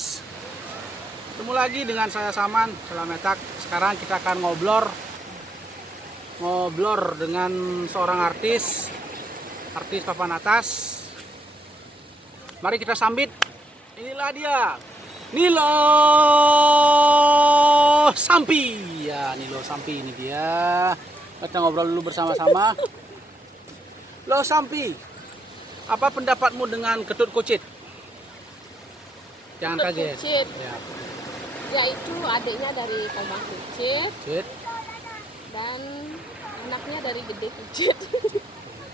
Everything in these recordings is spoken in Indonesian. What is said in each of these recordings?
guys, ketemu lagi dengan saya Saman Selametak. Sekarang kita akan ngobrol dengan seorang artis papan atas. Mari kita sambit. Inilah dia, Nilo Sampi. Ya, Nilo Sampi ini dia. Kita ngobrol dulu bersama-sama. Lo Sampi, apa pendapatmu dengan Ketut Kucit? Jangan kaget. Kucit. Ya. Ya itu adiknya dari Komang Kucit Kucit. dan anaknya dari Gede Kucit.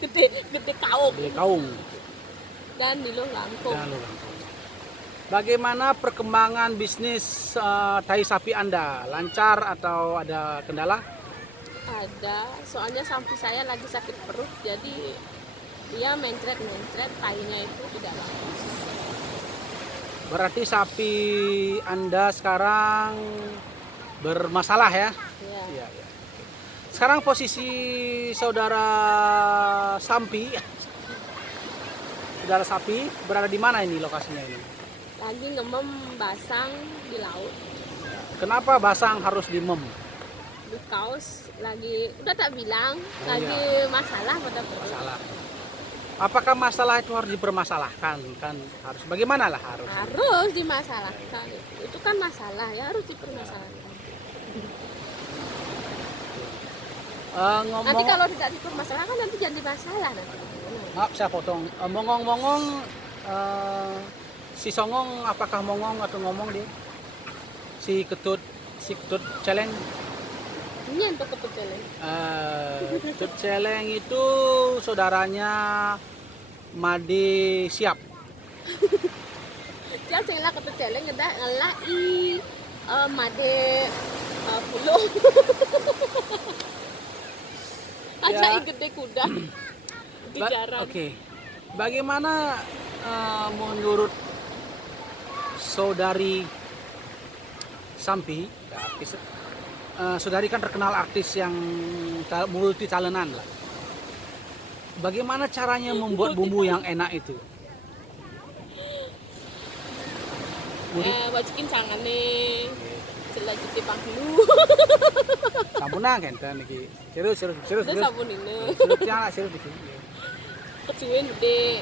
gede Kaung. Gede Kaung. Dan Nilo Langkung. Dan Nilo Langkung. Bagaimana perkembangan bisnis tai sapi Anda? Lancar atau ada kendala? Ada, soalnya sapi saya lagi sakit perut, jadi dia mencret tainya itu tidak bagus. Berarti sapi Anda sekarang bermasalah ya? Ya. Iya, iya. Sekarang posisi saudara Sampi, saudara sapi berada di mana ini lokasinya ini? Lagi ngemem basang di laut, Kenapa basang harus dimem? di kaos lagi udah tak bilang lagi iya. masalah pada perut. Masalah. Apakah masalah itu harus dipermasalahkan? Kan harus. Bagaimana lah harus? Harus dimasalahkan, itu kan masalah ya, harus dipermasalahkan. Nanti kalau tidak dipermasalahkan nanti jadi masalah nanti. Maaf saya potong. Mongong-mongong si Songong apakah mongong atau ngomong dia? Si Ketut Celeng. Ini untuk kepeceleng. Ketut Celeng itu saudaranya Made Siap. Dia senglah kepeceleng ngelah i made pulung. Aja Ya. gede kuda di jaran. Oke. Bagaimana menurut saudari Sampi? Ya, saudari kan terkenal artis yang multi talentan lah. Bagaimana caranya membuat bumbu yang enak itu? Bacikin sangane celah jeti panglu. Sampuna kenten iki. Serius. Udah sabun ini. Serius iki. Kecuin gede.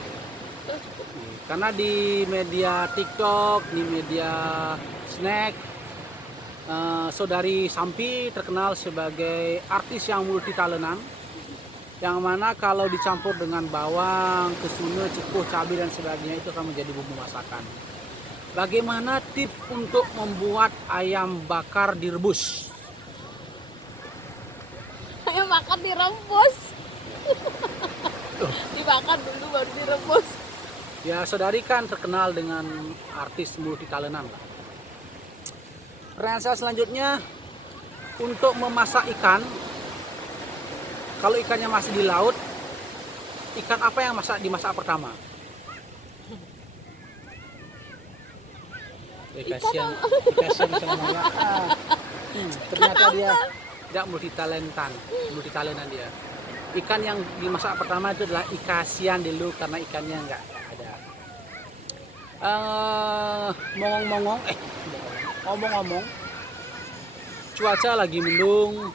Karena di media TikTok, di media Snack, saudari Sampi terkenal sebagai artis yang multi talentan, yang mana kalau dicampur dengan bawang, kesuna, cukup, cabai dan sebagainya itu akan menjadi bumbu masakan. Bagaimana tips untuk membuat ayam bakar direbus? Ayam bakar direbus. Dibakar dulu baru direbus. Ya, saudari kan terkenal dengan artis multi talentan. Pertanyaan saya selanjutnya, untuk memasak ikan, kalau ikannya masih di laut, ikan apa yang dimasak pertama? Kasihan bisa ngomong ya. Ternyata dia tidak multi talentan dia. Ikan yang dimasak pertama itu adalah ikasian dulu karena ikannya nggak ada. Ngomong-ngomong, cuaca lagi mendung.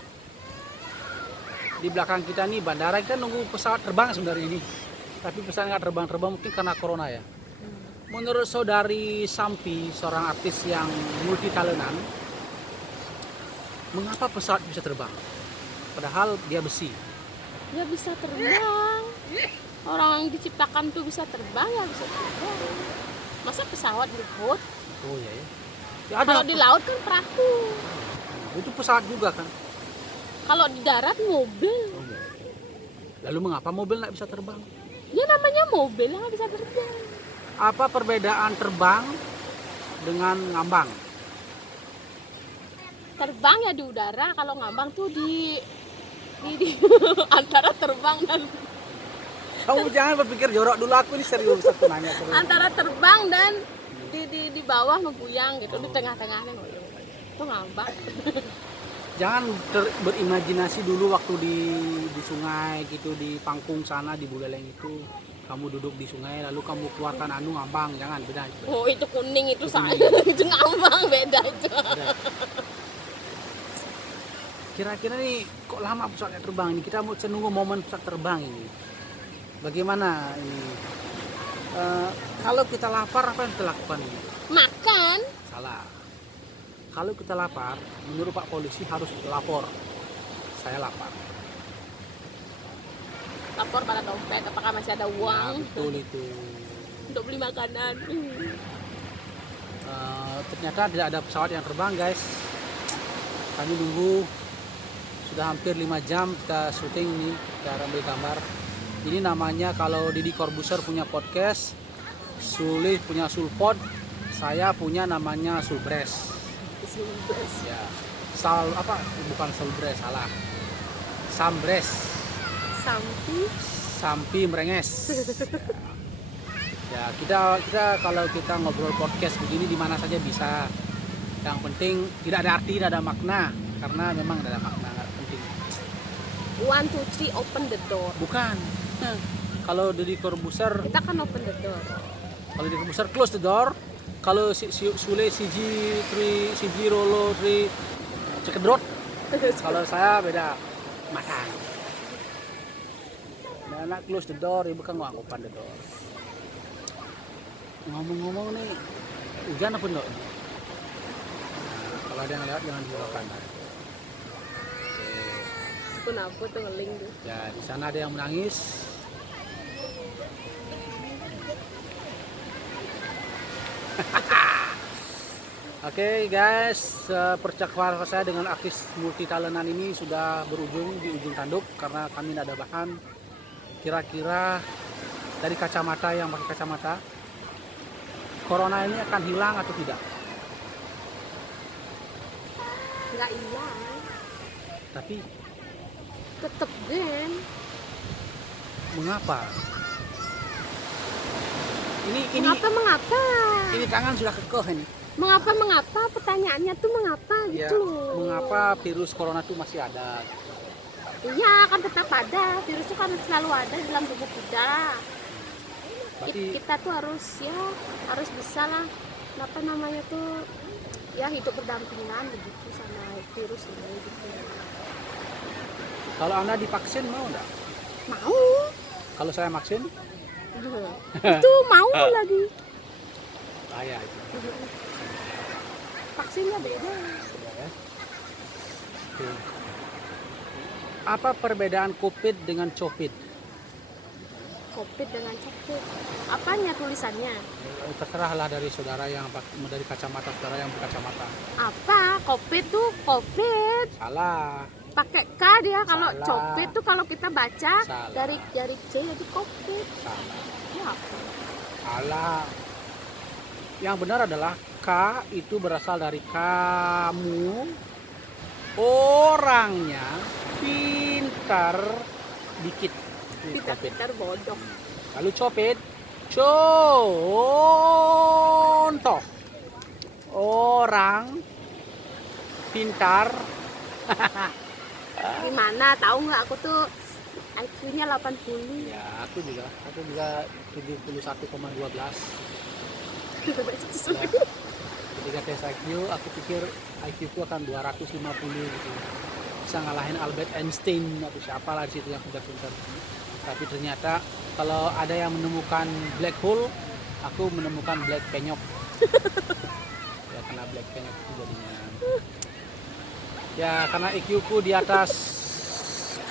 Di belakang kita nih bandara, kita nunggu pesawat terbang sebenarnya ini. Tapi pesawat nggak terbang mungkin karena corona ya. Menurut saudari Sampi, seorang artis yang multi talentan, mengapa pesawat bisa terbang? Padahal dia besi. Ya bisa terbang. Orang yang diciptakan tuh bisa terbang ya bisa terbang. Masa pesawat luput? Oh iya ya. Ya Kalau di laut kan perahu. Itu pesawat juga kan. Kalau di darat mobil. Lalu mengapa mobil nggak bisa terbang? Ya namanya mobil nggak bisa terbang. Apa perbedaan terbang dengan ngambang? Terbang ya di udara, kalau ngambang tuh di antara terbang dan Kamu jangan berpikir jorok dulu, aku ini serius aku nanya serius. antara terbang dan di bawah ngeguyang gitu, di tengah-tengahnya ngoyong. Itu ngambang. Jangan berimajinasi dulu waktu di sungai gitu, di Pangkung sana, di Buleleng itu. kamu duduk di sungai lalu kamu keluarkan anu ngambang, jangan, beda itu. Oh itu kuning itu Itu saya kuning. itu ngambang beda itu. Beda. Kira-kira nih kok lama pesawatnya terbang ini? Kita mau nunggu momen pesawat terbang ini. Bagaimana ini? Kalau kita lapar apa yang kita lakukan ini? Makan. Salah. Kalau kita lapar, menurut Pak Polisi harus lapor. Saya lapar. Lapor pada dompet apakah masih ada Ya, uang betul itu. untuk beli makanan. Ternyata tidak ada pesawat yang terbang, guys. Kami nunggu sudah hampir 5 jam kita syuting ini, kita ambil gambar. Ini namanya kalau Deddy Corbuzier punya podcast, Sulih punya Sulpod, saya punya namanya Sulbres. Ya. Bukan Sulbres, salah. Sambres. Sampi merenges. Ya, kita kalau kita ngobrol podcast begini di mana saja bisa. Yang penting tidak ada arti, tidak ada makna, karena memang tidak ada makna, nggak penting. 1, 2, 3 open the door. Bukan. Kalau Deddy Corbuzier, Kita kan open the door. kalau Deddy Corbuzier close the door. Kalau Sule Siji Rolo Tri cekedrot. Kalau saya beda, makan. Anak close the door, ibu kan nggak open the door. Ngomong-ngomong nih, hujan apa enggak? Nah, kalau ada yang lewat jangan dihiraukan. Oke. Itu kenapa tuh ngeling tuh. Ya, di sana ada yang menangis. Oke guys, percakapan saya dengan artis multi talentan ini sudah berujung di ujung tanduk karena kami tidak ada bahan. Kira-kira dari kacamata yang pakai kacamata, corona ini akan hilang atau tidak? Nggak hilang. Tapi Tetep gen. mengapa? Ini Mengapa? ini tangan sudah kekeh ini. Mengapa? Pertanyaannya tuh mengapa Ya, gitu loh. mengapa virus corona itu masih ada? Iya kan tetap ada. Virus itu kan selalu ada di dalam tubuh kita. Berarti Kita tuh harus bisa lah. Apa namanya tuh ya hidup berdampingan begitu sama virus ini gitu. kalau Anda divaksin mau enggak? Mau. Kalau saya vaksin, Itu mau lagi. saya itu. Vaksinnya beda. Ya. Oke. Apa perbedaan COVID dengan COVID? Covid dengan COVID. Apanya tulisannya? Terserahlah dari saudara yang dari kacamata saudara yang berkacamata. Apa? Covid tuh COVID. Salah. Pakai K dia. Kalau Salah. COVID tuh kalau kita baca Salah. dari C jadi COVID. Salah. Ya apa? Salah. Yang benar adalah K itu berasal dari kamu, orangnya pintar dikit. Itu COVID. Pintar bodoh. Lalu copet, contoh orang pintar. Gimana? Tahu nggak aku tuh IQ-nya 80. Ya, aku juga 71,12. Ya, ketika tes IQ, aku pikir IQ ku akan 250 gitu. Bisa ngalahin Albert Einstein atau siapa lah di situ yang pintar-pintar. Tapi ternyata kalau ada yang menemukan black hole, aku menemukan black penyok. Ya kena black penyok itu jadinya. Ya karena IQ ku di atas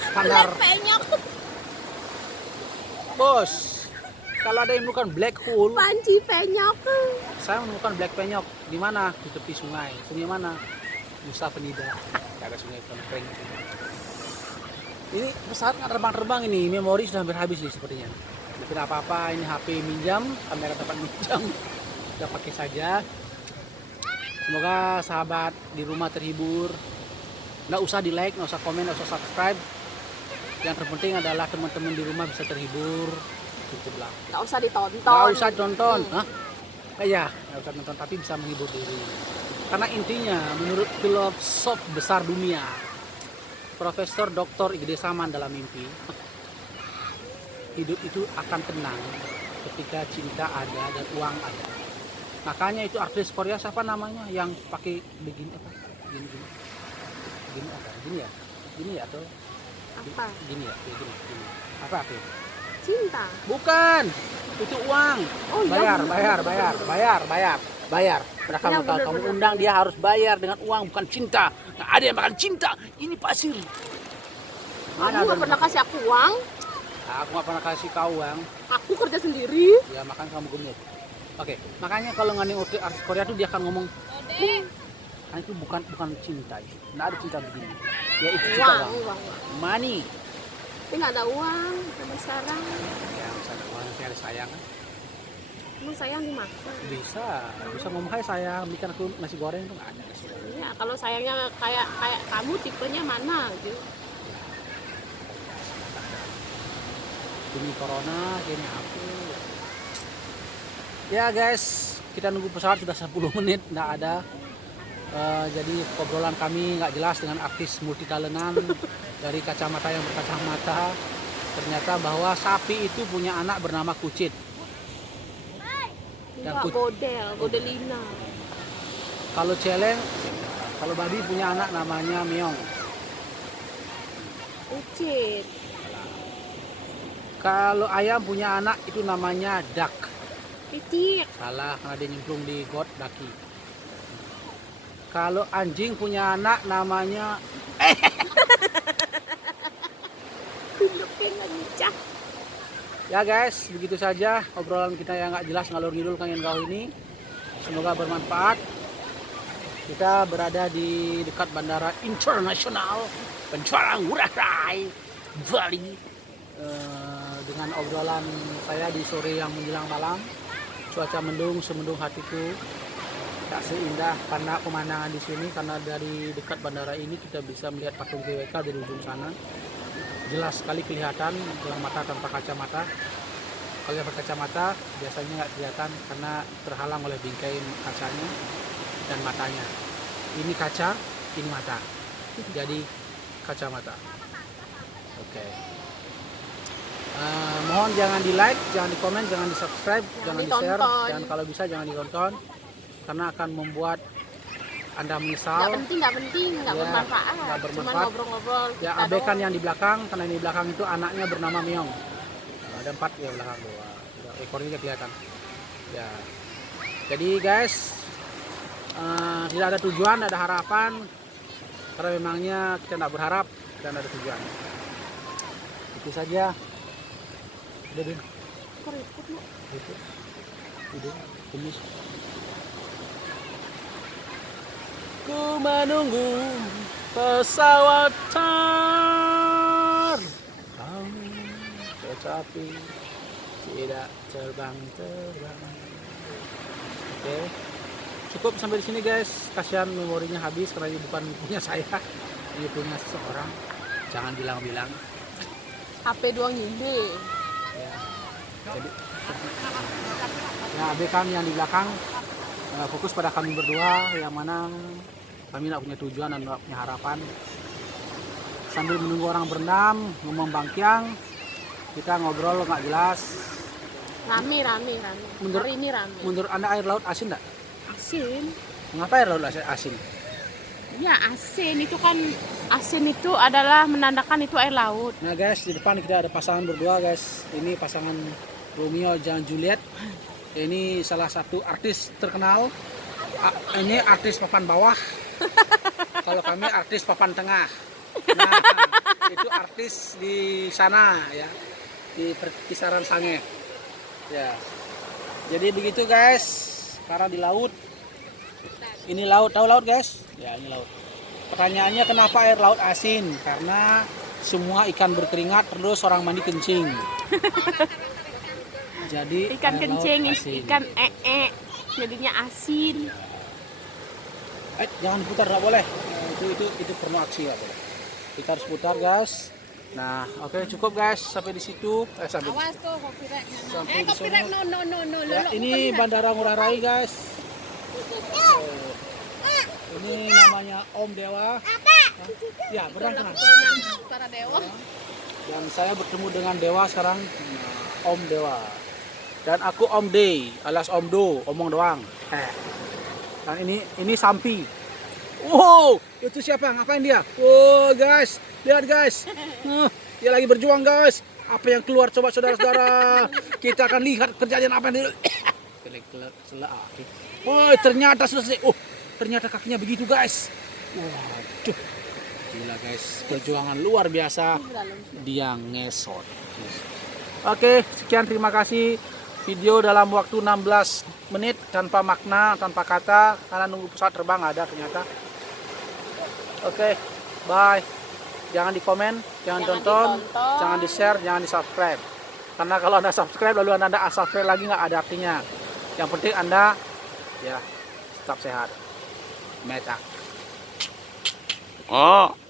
standar. Penyok. Bos, kalau ada yang menemukan black hole, Panci penyok. saya menemukan black penyok di mana? Di tepi sungai. Sungai mana? Nusa Penida. Gak ada sungai Konfreng. Ini pesawat nggak terbang-terbang ini, memori sudah hampir habis nih sepertinya. Tidak apa-apa, ini HP minjam, kamera tempat minjam, kita pakai saja. Semoga sahabat di rumah terhibur. Nggak usah di like, nggak usah komen, nggak usah subscribe. Yang terpenting adalah teman-teman di rumah bisa terhibur. Itulah. Nggak usah ditonton. Nggak usah tonton, hah? Iya, nggak usah nonton, tapi bisa menghibur diri. Karena intinya, menurut filosof besar dunia, Profesor Dr. Igede Saman dalam mimpi, hidup itu akan tenang ketika cinta ada dan uang ada. Makanya itu artis Korea siapa namanya yang pakai begini apa? Gini apa? Gini ya atau Apa? gini ya? Kayak gini. Apa itu? Cinta. Bukan. Itu uang. Oh, Bayar. Udah kamu Ya, tahu, kamu undang dia harus bayar dengan uang, bukan cinta. Nah, ada yang makan cinta. Ini pasir. Kamu nggak pernah kasih aku uang. Aku nggak pernah kasih kau uang. Aku kerja sendiri. Ya makanya kamu gemuk. Oke, makanya kalau ngani artis Korea tuh dia akan ngomong, nah, itu bukan cinta itu. Nggak ada cinta begini. Ya itu cinta uang. Money. Tapi nggak ada uang sampai sekarang. Ya misalnya uang yang ada sayang kan? Emang sayang dimakan. Bisa ngomong hai sayang, bikin aku nasi goreng itu nggak ada. Iya, kalau sayangnya kayak kamu tipenya mana gitu. Ini corona, ini aku. Ya guys, kita nunggu pesawat sudah 10 menit, nggak ada. Jadi obrolan kami nggak jelas dengan artis multitalentan dari kacamata yang berkacamata. Ternyata bahwa sapi itu punya anak bernama Kucit. Enggak, Godelina. Kalau kalau babi punya anak namanya Meong. Ucit. Kalau ayam punya anak itu namanya Duck. Picik. Salah, karena dia nyemplung di got daki. Kalau anjing punya anak namanya ya guys, begitu saja obrolan kita yang nggak jelas ngalur ngidul kangen kau ini. Semoga bermanfaat. Kita berada di dekat Bandara Internasional Penjualan Ngurah Rai, Bali. Dengan obrolan saya di sore yang menjelang malam, cuaca mendung semendung hatiku, tak seindah karena pemandangan di sini. Karena dari dekat bandara ini kita bisa melihat patung GWK dari ujung sana, jelas sekali kelihatan dengan mata tanpa kacamata. Kalau yang berkacamata biasanya nggak kelihatan karena terhalang oleh bingkai kacanya dan matanya. Ini kaca, ini mata, jadi kacamata. Oke. Mohon jangan di like, jangan di komen, jangan di subscribe, jangan di share, dan kalau bisa jangan ditonton karena akan membuat Anda menyesal. Nggak penting, nggak Ya, bermanfaat. nggak bermanfaat. Cuman ngobrol-ngobrol. Ya abaikan yang di belakang, karena yang di belakang itu anaknya bernama Meong. Ada 4 ya belakang tuh, ekornya kelihatan. Ya, jadi guys, tidak ada tujuan, ada harapan, karena memangnya kita tidak berharap dan ada tujuan. Itu saja. Udah deh. Keriput lu. Udah, kumis. Ku menunggu pesawat terbang, tetapi tidak terbang. Oke, cukup sampai di sini guys. Kasihan memorinya habis karena ini bukan punya saya, ini punya seseorang. Jangan bilang-bilang. HP doang nyinde. Ya. Jadi, ya abaikan yang di belakang. Fokus pada kami berdua, yang mana kami tidak punya tujuan dan tidak punya harapan. Sambil menunggu orang berenam, ngomong bangkiang, kita ngobrol nggak jelas. Rame. Hari ini rame. Menurut Anda air laut asin nggak? Asin. Mengapa air laut asin? Ya asin itu kan, asin itu adalah menandakan itu air laut. Nah guys, di depan kita ada pasangan berdua guys. Ini pasangan Romeo dan Juliet. Ini salah satu artis terkenal. Ini artis papan bawah. Kalau kami artis papan tengah. Nah, itu artis di sana ya, di kisaran Sange. Ya. Jadi begitu guys. Sekarang di laut. Ini laut, tahu laut guys? Ya ini laut. Pertanyaannya kenapa air laut asin? Karena semua ikan berkeringat terus orang mandi kencing. Jadi Ikan kencing, ikan jadinya asin. Jangan putar, nggak boleh. Itu perlu aksi, nggak boleh. Kita harus putar guys. Nah, oke cukup guys sampai di situ. Sampai Awas tuh copyright. sampai di sana. No. Ya, ini Bandara Ngurah Rai guys. Ini namanya Om Dewa. Ya, berang. Para dewa. Dan saya bertemu dengan Dewa sekarang, Om Dewa. Dan aku Om Day, alias Om Do, omong doang. Dan ini Sampi. Wow, itu siapa? Ngapain dia? Oh guys, lihat guys. Dia lagi berjuang guys. Apa yang keluar coba saudara-saudara? Kita akan lihat kejadian apa yang oh, ternyata selesai. Oh, ternyata kakinya begitu guys. Waduh. Gila guys, perjuangan luar biasa. Dia ngesot. Oke, sekian, terima kasih. Video dalam waktu 16 menit tanpa makna, tanpa kata, karena nunggu pesawat terbang ada ternyata. Oke, bye. Jangan di komen, jangan tonton, jangan di share, jangan di subscribe. Karena kalau Anda subscribe lalu Anda unsubscribe lagi nggak ada artinya. Yang penting Anda ya tetap sehat. Meta. Oh.